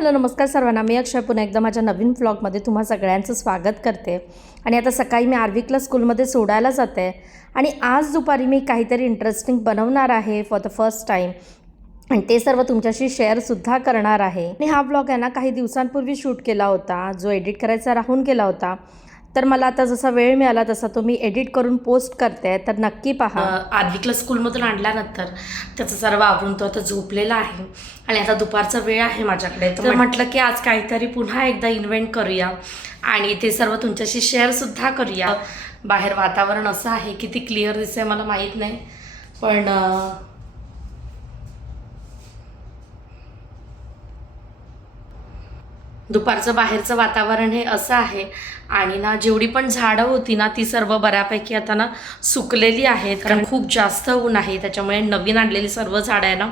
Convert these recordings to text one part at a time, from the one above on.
Hello नमस्कार सर्वांना. मी अक्षय पुन्हा एकदा माझ्या नवीन व्लॉगमध्ये तुम्हा सगळ्यांचं स्वागत करते. आणि आता सकाळी मी आर्विकला स्कूलमध्ये सोडायला जाते. आणि आज दुपारी मी काहीतरी इंटरेस्टिंग बनवणार आहे फॉर द फर्स्ट टाईम आणि ते सर्व तुमच्याशी शेअरसुद्धा करणार आहे. आणि हा ब्लॉग आहे ना काही दिवसांपूर्वी शूट केला होता. जो एडिट करायचा राहून गेला होता. तर मला आता जसा वेळ मिळाला तसा तो मी एडिट करून पोस्ट करते. तर नक्की पहा. आर्विकला स्कूलमधून आणल्यानंतर त्याचं सर्व आवरून तो आता झोपलेला आहे. आणि आता दुपारचा वेळ आहे माझ्याकडे. तर म्हटलं की आज काहीतरी पुन्हा एकदा इन्व्हेंट करूया. आणि ते सर्व तुमच्याशी शेअर सुद्धा करूया. बाहेर वातावरण असं आहे किती क्लिअर दिसतंय मला माहीत नाही. पण दुपारचं बाहेरचं वातावरण हे असं आहे. आणि ना जेवढी पण झाडं होती ना ती सर्व बऱ्यापैकी आता ना सुकलेली आहेत. कारण खूप जास्त ऊन आहे. त्याच्यामुळे नवीन आणलेली सर्व झाडं आहे ना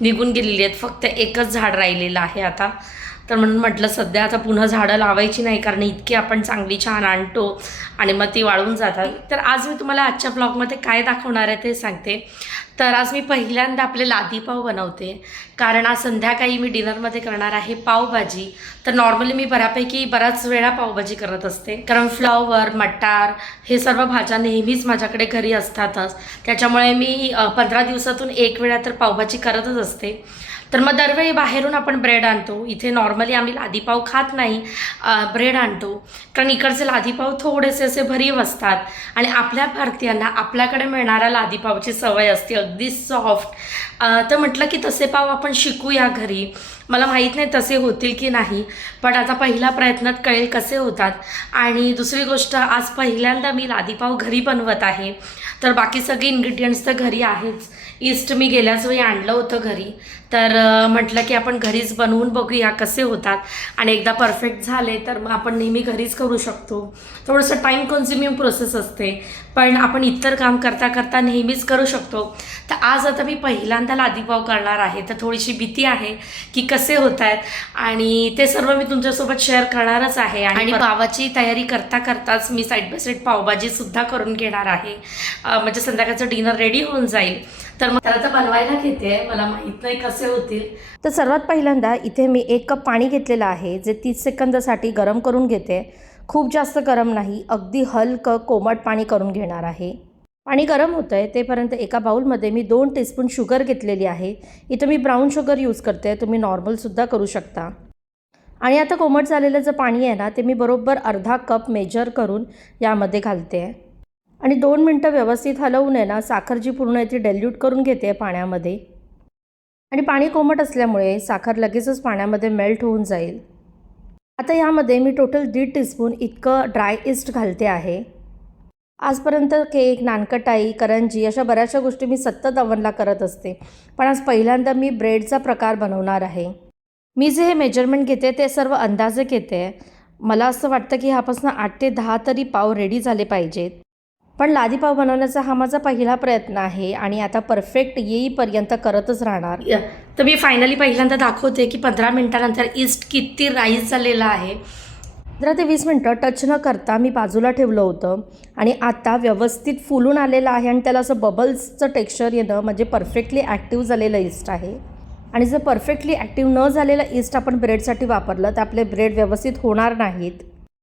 निघून गेलेली आहेत. फक्त एकच झाड राहिलेलं आहे आता. तर म्हणून म्हटलं सध्या आता पुन्हा झाडं लावायची नाही कारण इतकी आपण चांगली छान आणतो आणि मग ती वाळून जातात. तर आज मी तुम्हाला आजच्या ब्लॉगमध्ये काय दाखवणार आहे ते सांगते. तर आज मी पहिल्यांदा आपले लादीपाव बनवते. कारण आज संध्याकाळी मी डिनरमध्ये करणार आहे पावभाजी. तर नॉर्मली मी बऱ्यापैकी बराच वेळा पावभाजी करत असते. कारण फ्लॉवर मटार हे सर्व भाज्या नेहमीच माझ्याकडे घरी असतातच. त्याच्यामुळे मी पंधरा दिवसातून एक वेळा तर पावभाजी करतच असते. तर मग दरवेळी बाहेरून आपण ब्रेड आणतो. इथे नॉर्मली आम्ही लादीपाव खात नाही ब्रेड आणतो. कारण इकडचे लादीपाव थोडेसे असे भरीव असतात. आणि आपल्या भारतीयांना आपल्याकडे मिळणाऱ्या लादीपावची सवय असते. अगदी सॉफ्ट तर म्हटलं की तसे पाव आपण शिकूया घरी. मला माहीत नाही तसे होतील की नाही. पण आता पहिल्या प्रयत्नात कळेल कसे होतात. आणि दुसरी गोष्ट आज पहिल्यांदा मी लादीपाव घरी बनवत आहे. तर बाकी सगळे इन्ग्रेडियंट्स तर घरी आहेच. ईस्ट मी गेल्याच वेळी आणलं होतं घरी. तर म्हटलं की आपण घरीच बनवून बघूया कसे होतात. आणि एकदा परफेक्ट झाले तर मग आपण नेहमी घरीच करू शकतो. थोडंसं टाईम कन्झ्युमिंग प्रोसेस असते. पण आपण इतर काम करता करता नेहमीच करू शकतो. तर आज आता मी पहिल्यांदा लादीपाव करणार आहे. तर थोडीशी भीती आहे की कसे होत आहेत आणि ते सर्व मी तुमच्यासोबत शेअर करणारच आहे. आणि पावाची तयारी करता करताच मी साईड बाय साईड पावभाजीसुद्धा करून घेणार आहे. म्हणजे संध्याकाळचं डिनर रेडी होऊन जाईल. तर मग त्याला तर बनवायला घेते मला माहीत नाही कसे होतील. तर सर्वात पहिल्यांदा इथे मी एक कप पाणी घेतलेलं आहे जे तीस सेकंदासाठी गरम करून घेते. खूप जास्त गरम नाही अगदी हलकं कोमट पाणी करून घेणार आहे. पाणी गरम होतं आहे तेपर्यंत एका बाऊलमध्ये मी दोन टीस्पून शुगर घेतलेली आहे. इथं मी ब्राऊन शुगर यूज करते तुम्ही नॉर्मलसुद्धा करू शकता. आणि आता कोमट झालेलं जे पाणी आहे ना ते मी बरोबर अर्धा कप मेजर करून यामध्ये घालते. आणि दोन मिनटं व्यवस्थित हलवून आहे ना साखर जी पूर्ण आहे ती डेल्यूट करून घेते आहे पाण्यामध्ये. आणि पाणी कोमट असल्यामुळे साखर लगेचच पाण्यामध्ये मेल्ट होऊन जाईल. आता यामध्ये मी टोटल दीड टीस्पून इतकं ड्राय इस्ट घालते आहे. आजपर्यंत केक नानकटाई करंजी अशा बऱ्याचशा गोष्टी मी सतत अवनला करत असते. पण आज पहिल्यांदा मी ब्रेडचा प्रकार बनवणार आहे. मी जे हे मेजरमेंट घेते ते सर्व अंदाजे घेते. मला असं वाटतं की ह्यापासून आठ ते दहा तरी पाव रेडी झाले पाहिजेत. पण लादी पाव बनवण्याचा हा माझा पहिला प्रयत्न आहे आणि आता परफेक्ट येईपर्यंत करतच राहणार. तर मी फायनली पहिल्यांदा दाखवते की पंधरा मिनिटानंतर ईस्ट किती राईस झालेला आहे. जरा ते वीस मिनटं टच न करता मी बाजूला ठेवलं होतं आणि आता व्यवस्थित फुलून आलेलं आहे आणि त्याला असं बबल्सचं टेक्स्चर येणं म्हणजे परफेक्टली ॲक्टिव्ह झालेलं इस्ट आहे. आणि जर परफेक्टली ॲक्टिव्ह न झालेलं इस्ट आपण ब्रेडसाठी वापरलं तर आपले ब्रेड व्यवस्थित होणार नाहीत.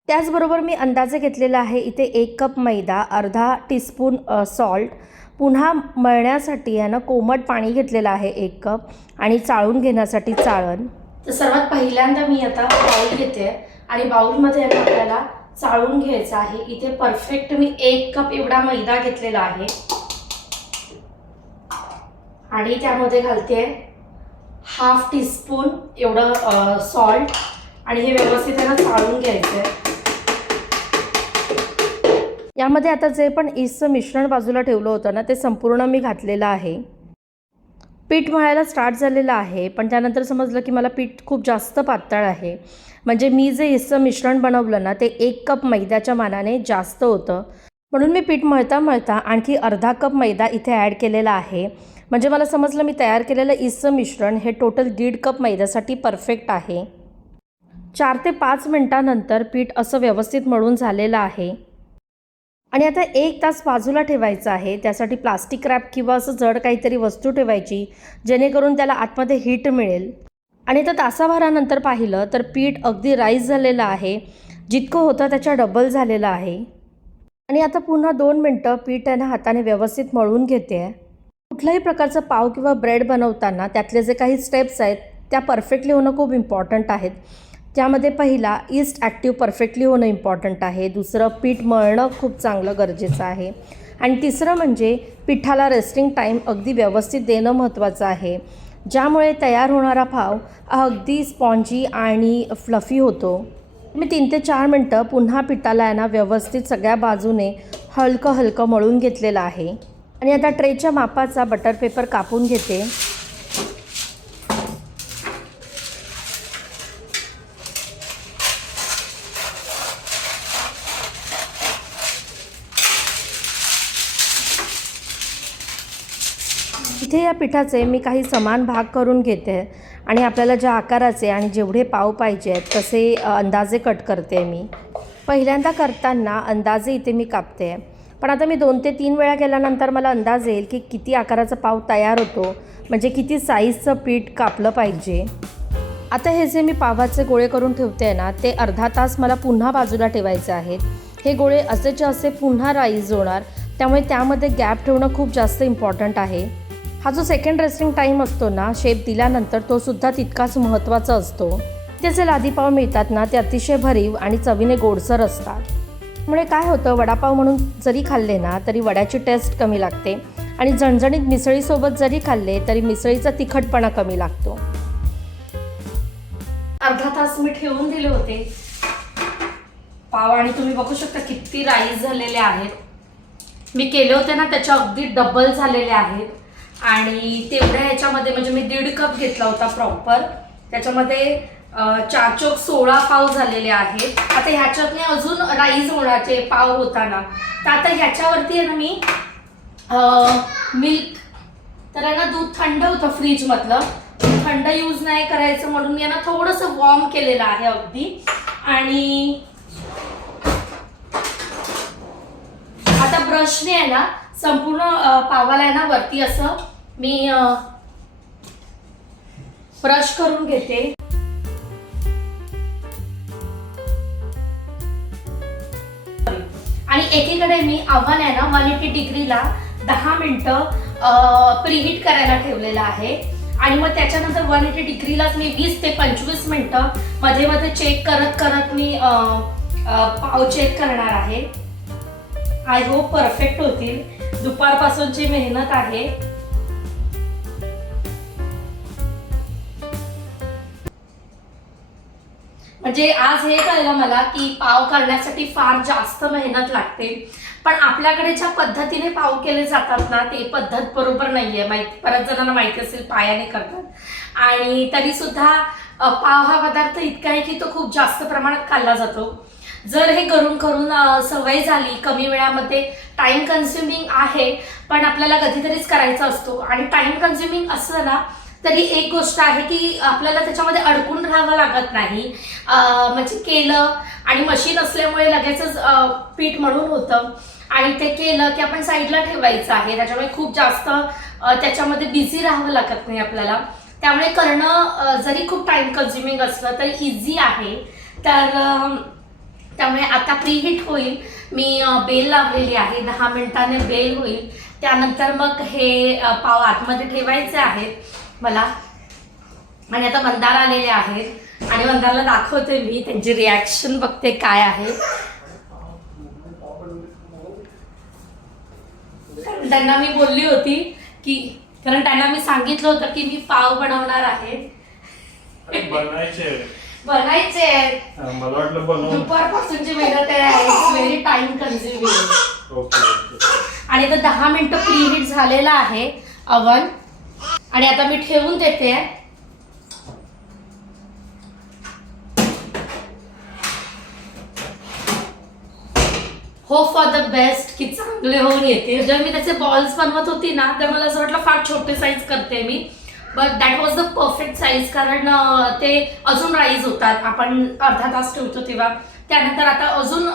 त्याचबरोबर मी अंदाजे घेतलेला आहे इथे एक कप मैदा अर्धा टीस्पून सॉल्ट पुन्हा मळण्यासाठी आहे ना कोमट पाणी घेतलेलं आहे एक कप. आणि चाळून घेण्यासाठी चाळण. तर सर्वात पहिल्यांदा मी आता बाऊल घेते. आणि बाउलमध्ये आपल्याला चाळून घ्यायचं आहे. इथे परफेक्ट मी एक कप एवढा मैदा घेतलेला आहे. आणि त्यामध्ये घालते हाफ टीस्पून एवढं सॉल्ट आणि हे व्यवस्थित त्याला चाळून घ्यायचं आहे. यामध्ये आता जे पण ईस्टचं मिश्रण बाजूला ठेवलं होतं ना ते संपूर्ण मी घातलेलं आहे. पीठ मळायला स्टार्ट झालेलं आहे पण त्यानंतर समजलं की मला पीठ खूप जास्त पातळ आहे. म्हणजे मी जे ईस्टचं मिश्रण बनवलं ना ते एक कप मैद्याच्या मानाने जास्त होतं. म्हणून मी पीठ मळता मळता आणखी अर्धा कप मैदा इथे ॲड केलेला आहे. म्हणजे मला समजलं मी तयार केलेलं ईस्टचं मिश्रण हे टोटल दीड कप मैद्यासाठी परफेक्ट आहे. चार ते पाच मिनटानंतर पीठ असं व्यवस्थित मळून झालेलं आहे. आणि आता एक तास बाजूला ठेवायचं आहे. त्यासाठी प्लास्टिक रॅप किंवा असं जड काहीतरी वस्तू ठेवायची जेणेकरून त्याला आतमध्ये हीट मिळेल. आणि तर तासाभरानंतर पाहिलं तर पीठ अगदी राईस झालेलं आहे. जितकं होतं त्याच्या डबल झालेलं आहे. आणि आता पुन्हा दोन मिनटं पीठ आहे ना हाताने व्यवस्थित मळून घेते. कुठल्याही प्रकारचं पाव किंवा ब्रेड बनवताना त्यातले जे काही स्टेप्स आहेत त्या परफेक्टली होणं खूप इम्पॉर्टंट आहेत. त्यामध्ये पहिला ईस्ट ॲक्टिव्ह परफेक्टली होणं इम्पॉर्टंट आहे. दुसरं पीठ मळणं खूप चांगलं गरजेचं आहे. आणि तिसरं म्हणजे पिठाला रेस्टिंग टाईम अगदी व्यवस्थित देणं महत्त्वाचं आहे. ज्यामुळे तयार होणारा भाव अगदी स्पॉन्जी आणि फ्लफी होतो. मी तीन ते चार मिनटं पुन्हा पिठाला आहे ना व्यवस्थित सगळ्या बाजूने हलकं हलकं मळून घेतलेलं आहे. आणि आता ट्रेच्या मापाचा बटर पेपर कापून घेते. पिठाचे मी काही समान भाग करून घेते आणि आपल्याला ज्या आकाराचे आणि जेवढे पाव पाहिजे आहेत तसे अंदाजे कट करते मी. पहिल्यांदा करताना अंदाजे इथे मी कापते. पण आता मी दोन ते तीन वेळा केल्यानंतर मला अंदाज येईल की किती आकाराचा पाव तयार होतो म्हणजे किती साईजचं पीठ कापलं पाहिजे. आता हे जे मी पावाचे गोळे करून ठेवते आहे ना ते अर्धा तास मला पुन्हा बाजूला ठेवायचे आहेत. हे गोळे असेचे असे पुन्हा राईज होणार त्यामुळे त्यामध्ये गॅप ठेवणं खूप जास्त इम्पॉर्टंट आहे. हा जो सेकंड रेस्टिंग टाईम असतो ना शेप दिल्यानंतर तो सुद्धा तितकाच महत्त्वाचा असतो. त्याचे जे लादीपाव मिळतात ना ते अतिशय भरीव आणि चवीने गोडसर असतात. त्यामुळे काय होतं वडापाव म्हणून जरी खाल्ले ना तरी वड्याची टेस्ट कमी लागते. आणि झणझणीत मिसळीसोबत जरी खाल्ले तरी मिसळीचा तिखटपणा कमी लागतो. अर्धा तास मी ठेवून दिले होते. पाव आणि तुम्ही बघू शकता किती राईस झालेले आहेत. मी केले होते ना त्याच्या अगदी डबल झालेले आहेत. आणि तेवढ्या ह्याच्यामध्ये म्हणजे मी दीड कप घेतला होता प्रॉपर त्याच्यामध्ये चार चौक सोळा पाव झालेले आहेत. आता ह्याच्यातने अजून राईस होण्याचे पाव होताना तर आता ह्याच्यावरती आहे ना मी मिल्क तर आहे ना दूध थंड होतं फ्रीजमधलं थंड यूज नाही करायचं म्हणून मी आहे ना थोडंसं वॉर्म केलेलं आहे अगदी. आणि आता ब्रशने आहे ना संपूर्ण पावाला आहे ना वरती असं मी ब्रश करून घेते. आणि एकीकडे मी आव्हान आहे ना वन एटी डिग्रीला दहा मिनटं प्रीहीट करायला ठेवलेलं आहे. आणि मग त्याच्यानंतर वन एटी डिग्रीलाच मी वीस ते पंचवीस मिनटं मध्ये मध्ये चेक करत करत मी पाव चेक करणार आहे. आय होप परफेक्ट होतील. दुपारपासूनची मेहनत आहे. म्हणजे आज हे कळलं मला की पाव करण्यासाठी फार जास्त मेहनत लागते. पण आपल्याकडे ज्या पद्धतीने पाव केले जातात ना ते पद्धत बरोबर नाहीये. माहिती बऱ्याच जणांना माहिती असेल पायाने करतात. आणि तरी सुद्धा पाव हा पदार्थ इतका आहे की तो खूप जास्त प्रमाणात खाल्ला जातो. जर हे करून करून सवय झाली कमी वेळामध्ये टाइम कन्झ्युमिंग आहे पण आपल्याला कधीतरीच करायचा असतो. आणि टाइम कन्झ्युमिंग असलं ना तरी एक गोष्ट आहे की आपल्याला त्याच्यामध्ये अडकून राहावं लागत नाही. म्हणजे केलं आणि मशीन असल्यामुळे लगेचच पीठ म्हणून होतं. आणि ते केलं की आपण साईडला ठेवायचं आहे. त्याच्यामुळे खूप जास्त त्याच्यामध्ये बिझी राहावं लागत नाही आपल्याला. त्यामुळे करणं जरी खूप टाइम कन्झ्युमिंग असलं तरी इझी आहे. तर त्यामुळे आता प्रीहीट होईल. मी बेल लावलेली आहे. दहा मिनिटाने बेल होईल. त्यानंतर मग हे पाव आतमध्ये ठेवायचे आहेत मला. आणि आता मंदार आलेले आहेत. आणि मंदारला दाखवते मी त्यांची रिॲक्शन बघते काय आहे. कारण त्यांना मी बोलली होती की कारण त्यांना मी सांगितलं होतं की मी पाव बनवणार आहे. बनायचे हा, मला वाटलं बनवून. दुपारपासूनची मेहनत आहे. It's very time consuming okay okay. आणि आता दहा मिनिटं प्रीहीट झालेलं आहे अवन. आणि आता मी ठेवून देते. होप फॉर द बेस्ट की चांगले होऊन येते जेव्हा मी त्याचे बॉल्स बनवत होती ना तर मला असं वाटलं फार छोटे साईज करते मी. But that was the perfect size कारण ते अजून राईज होतात. आपण अर्धा तास ठेवतो तेव्हा. त्यानंतर आता अजून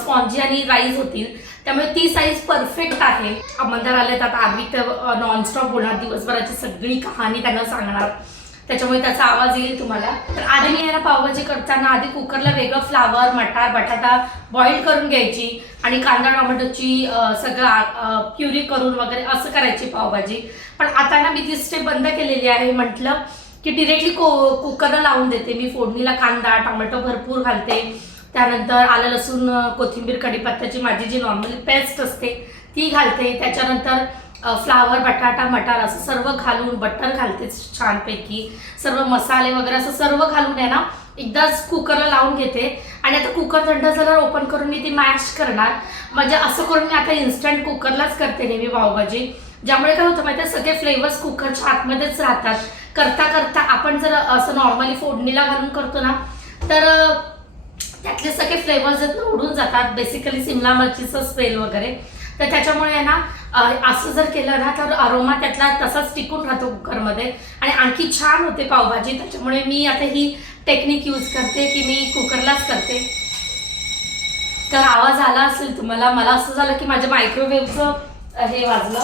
स्पॉन्जी आणि राईज होतील. त्यामुळे ती साईज परफेक्ट आहे. अमंदार आले तर आता आम्ही तर नॉनस्टॉप बोलणार दिवसभराची सगळी कहाणी त्यांना सांगणार. त्याच्यामुळे त्याचा आवाज येईल तुम्हाला. तर आधी मी याला पावभाजी करताना आधी कुकरला वेगळं फ्लावर मटार बटाटा बॉईल करून घ्यायची आणि कांदा टोमॅटोची सगळं प्युरी करून वगैरे असं करायची पावभाजी. पण आता ना मी ती स्टेप बंद केलेली आहे. म्हटलं की डिरेक्टली को कुकरला लावून देते. मी फोडणीला कांदा टोमॅटो भरपूर घालते. त्यानंतर आलं लसूण कोथिंबीर कढीपत्त्याची माझी जी नॉर्मली पेस्ट असते ती घालते. त्याच्यानंतर फ्लावर बटाटा मटार असं सर्व घालून बटर घालते छानपैकी. सर्व मसाले वगैरे असं सर्व घालून आहे ना एकदाच कुकरला लावून घेते. आणि आता कुकर थंड झाल्यावर ओपन करून मी ती मॅश करणार. म्हणजे असं करून मी आता इन्स्टंट कुकरलाच करते नेहमी पावभाजी. ज्यामुळे काय होतं माहिती आहे सगळे फ्लेवर्स कुकरच्या आतमध्येच राहतात. करता करता आपण जर असं नॉर्मली फोडणीला घालून करतो ना तर त्यातले सगळे फ्लेवर्स आहेत ना उडून जातात. बेसिकली सिमला मिरचीचं स्मेल वगैरे. तर त्याच्यामुळे आहे ना असं जर केलं ना तर अरोमा त्यातला तसाच टिकून राहतो कुकरमध्ये आणि आणखी छान होते पावभाजी. त्याच्यामुळे मी आता ही टेक्निक यूज करते की मी कुकरलाच करते. तर आवाज आला असेल तुम्हाला मला असं झालं की माझ्या मायक्रोवेव्हचं हे वाजलं.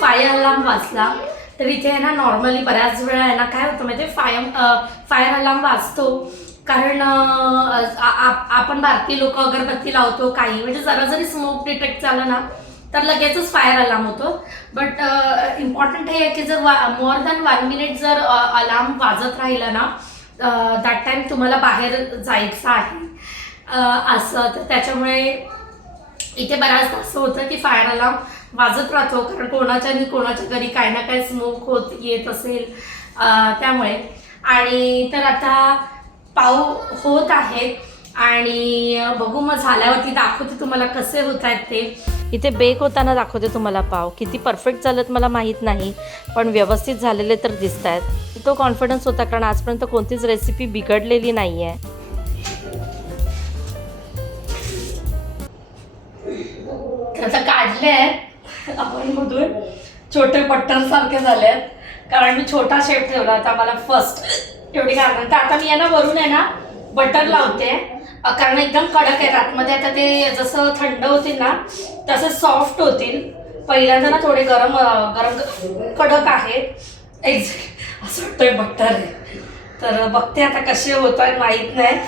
फायर अलार्म वाजला. तर इथे आहे ना नॉर्मली बऱ्याच वेळा आहे ना काय होतं माहिती फायर फायर अलार्म वाजतो. कारण आपण भारतीय लोक अगरबत्ती लावतो काही. म्हणजे जरा जरी स्मोक डिटेक्ट झाला ना तर लगेचच फायर अलार्म होतो. बट इम्पॉर्टंट हे आहे की जर मोर दॅन वन मिनिट जर अलार्म वाजत राहिला ना दॅट टाइम तुम्हाला बाहेर जायचं आहे. असं तर त्याच्यामुळे इथे बऱ्याचदा असं होतं की फायर अलार्म वाजत राहतो कारण कोणाच्या आणि कोणाच्या घरी काही ना काही स्मोक होत येत असेल. त्यामुळे. आणि तर आता पाऊ होत आहेत. आणि बघू मग झाल्यावरती दाखवते तुम्हाला कसे होत आहेत ते. इथे बेक होताना दाखवते तुम्हाला पाव. किती परफेक्ट झालेत मला माहीत नाही पण व्यवस्थित झालेले तर दिसत आहेत तो कॉन्फिडन्स होता कारण आजपर्यंत कोणतीच रेसिपी बिघडलेली नाही आहे आता काढले आहेत आपण मधून. छोटे बट्टर सारखे झाले आहेत कारण मी छोटा शेप ठेवला होता मला फर्स्ट एवढी कारण तर आता मी यांना वरून आहे ना बटर लावते. कारण एकदम कडक आहेत आतमध्ये आता ते जसं थंड होतील ना तसं सॉफ्ट होतील. पहिल्यांदा ना थोडे गरम गरम कडक आहेत एक्झॅक्ट असं वाटतंय बटर आहे. तर बघते आता कसे होत आहेत माहीत नाही.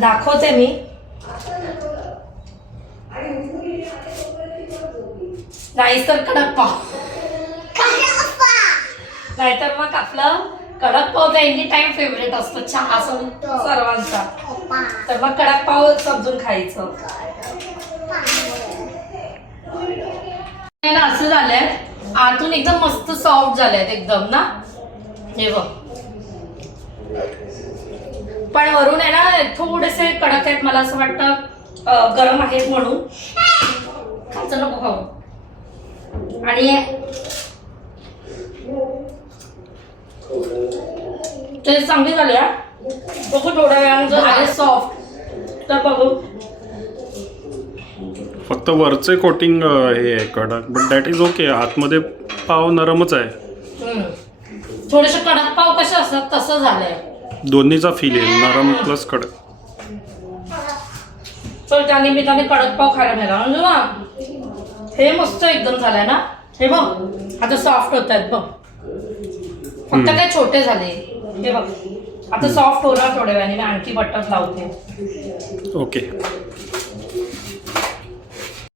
दाखवते मी. नाही तर कडक पाव. नाहीतर मग आपलं कडक पाव तर एनी टाइम फेवरेट असतो चहा असं सर्वांचा. तर मग कडक पाव समजून खायचं. ना असं झालंय आतून एकदम मस्त सॉफ्ट झालेत एकदम ना? हे बघ. पण वरून आहे ना थोडेसे कडक आहेत मला असं वाटतं गरम आहेत म्हणून. खायचं नको खाऊ. आणि ते चांगली झाली हा? बघू थोड्या वेळाने जर आले सॉफ्ट तर बघू. फक्त वरचे कोटिंग हे आहे कडक. बट दॅट इज ओके आतमध्ये पाव नरमच आहे. हम्म. थोडेसे कडक पाव कसे असतात तसं झालंय. दोन्हीचा फील येईल. नरम प्लस कडक. चल त्या निमित्ताने कडक पाव खायला मिळाला. म्हणजे ना हे मस्त एकदम झालंय ना? हे बघ आता सॉफ्ट होत आहेत बघ. फक्त. काय छोटे झाले. हे बघ. आता सॉफ्ट होणार थोड्या वेळाने मी आणखी बटर लावते. ओके.